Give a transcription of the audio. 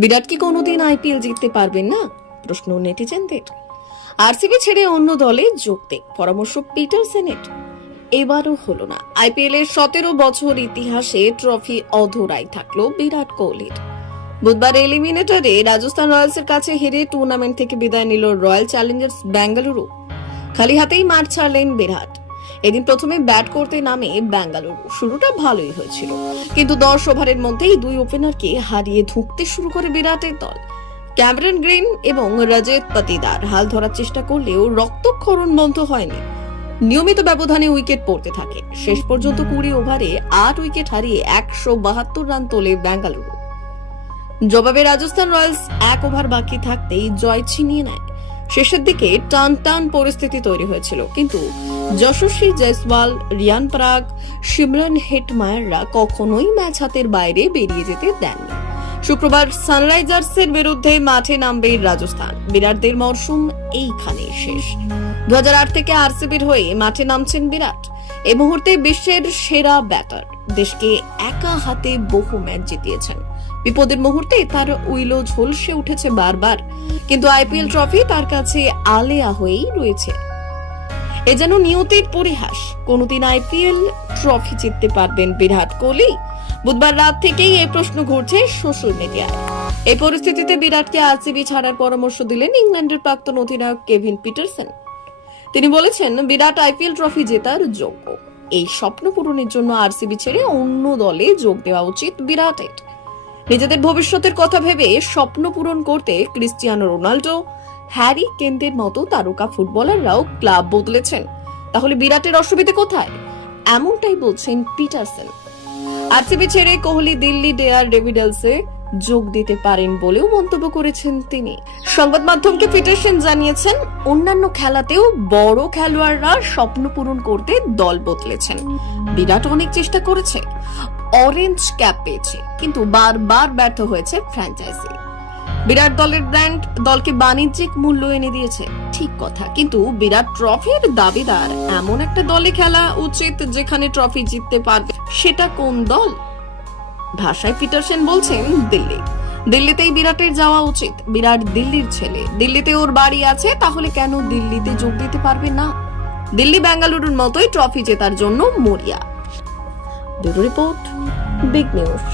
বিরাট কি কোনোদিন আইপিএল জিততে পারবেন না? প্রশ্ন নেটিজেনদের। আরসিবি ছেড়ে অন্য দলে যোগ পরামর্শ পিটার সেনেট এবারও হলো না। আইপিএল এর সতেরো বছর ইতিহাসে ট্রফি অধরাই থাকল বিরাট কোহলির। বুধবার এলিমিনেটরে রাজস্থান রয়্যালসের কাছে হেরে টুর্নামেন্ট থেকে বিদায় নিল রয়্যাল চ্যালেঞ্জার্স বেঙ্গালুরু খালি হাতেই মাঠ ছাড়লেন বিরাট। এদিন প্রথমে ব্যাট করতে নামে বেঙ্গালুরু। শুরুটা ভালোই হয়েছিল। কিন্তু দশ ওভারের মধ্যেই দুই ওপেনারকে হারিয়ে ধুঁকতে শুরু করে বিরাটের দল। ক্যামেরন গ্রিন এবং রজত পাতিদার হাল ধরার চেষ্টা করলেও রক্তক্ষরণ বন্ধ হয়নি। নিয়মিত ব্যবধানে উইকেট পড়তে থাকে। শেষ পর্যন্ত কুড়ি ওভারে আট উইকেট হারিয়ে একশো বাহাত্তর রান তোলে বেঙ্গালুরু। জবাবে রাজস্থান রয়্যালস এক ওভার বাকি থাকতেই জয় ছিনিয়ে নেয়। শেষের দিকে টান টান পরিস্থিতি তৈরি হয়েছিল। কিন্তু যশস্বী জয়সওয়াল, রিয়ান পরাগ সিমরন হেটমায়াররা কখনোই ম্যাচ হাতের বাইরে বেরিয়ে যেতে দেননি। শুক্রবার সানরাইজার্সের বিরুদ্ধে মাঠে নামবে রাজস্থান। বিরাটদের মরশুম এইখানেই শেষ। দু হাজার আট থেকে আরসিবির হয়ে মাঠে নামছেন বিরাট। এই মুহূর্তে বিশ্বের সেরা ব্যাটার। দেশকে একা হাতে বহু ম্যাচ জিতিয়েছেন। বিপদের মুহূর্তে তার উইলো ঝলসে উঠেছে বারবার। কিন্তু আইপিএল ট্রফি তার কাছে আলেয়া হয়েই রয়েছে। এ যেন নিয়তির পরিহাস। কোনদিন আইপিএল ট্রফি জিততে পারবেন বিরাট কোহলি। বুধবার রাত থেকেই এই প্রশ্ন ঘুরছে সোশ্যাল মিডিয়ায়। এই পরিস্থিতিতে বিরাটকে আরসিবি ছাড়ার পরামর্শ দিলেন ইংল্যান্ডের প্রাক্তন অধিনায়ক কেভিন পিটারসন। তিনি বলেছেন, বিরাট আইপিএল ট্রফি জেতার যোগ্য। এই স্বপ্ন পূরণের জন্য আরসিবি ছেড়ে অন্য দলে যোগ দেওয়া উচিত বিরাটের। নিজেদের ভবিষ্যতের কথা ভেবে স্বপ্ন পূরণ করতে ক্রিস্টিয়ানো রোনাল্ডো, হ্যারি কেন্টের মতো তারকা ফুটবলাররাও ক্লাব বদলেছেন। তাহলে বিরাটের অসুবিধে কোথায়? এমনটাই বলছেন পিটারসন। আরসিবি ছেড়ে কোহলি দিল্লি ডেয়ার ডেভিডেলসে যোগ দিতে পারেন বলেও মন্তব্য করেছেন তিনি। সংবাদ মাধ্যমকে পিটারসন জানিয়েছেন, অন্যান্য খেলাতেও বড় খেলোয়াড়রা স্বপ্ন পূরণ করতে দল বদলেছেন। বিরাট অনেক চেষ্টা করেছে। অরেঞ্জ ক্যাপ পেয়েছে, কিন্তু বারবার ব্যর্থ হয়েছে ফ্র্যাঞ্চাইজি বিরাট দলের ব্র্যান্ড দলকে বাণিজ্যিক মূল্য এনে দিয়েছে, ঠিক কথা। কিন্তু বিরাট ট্রফির দাবিদার এমন একটা দলে খেলা উচিত যেখানে ট্রফি জিততে পারবে, সেটা কোন দল? ভাষায় পিটারসেন বলছেন, দিল্লি। দিল্লিতেই বিরাটের যাওয়া উচিত, বিরাট দিল্লির ছেলে। দিল্লিতে ওর বাড়ি আছে, তাহলে কেন দিল্লিতে যোগ দিতে পারবে না? দিল্লি বেঙ্গালুরুর মতোই ট্রফি জেতার জন্য মরিয়া। রিপোর্ট। big news.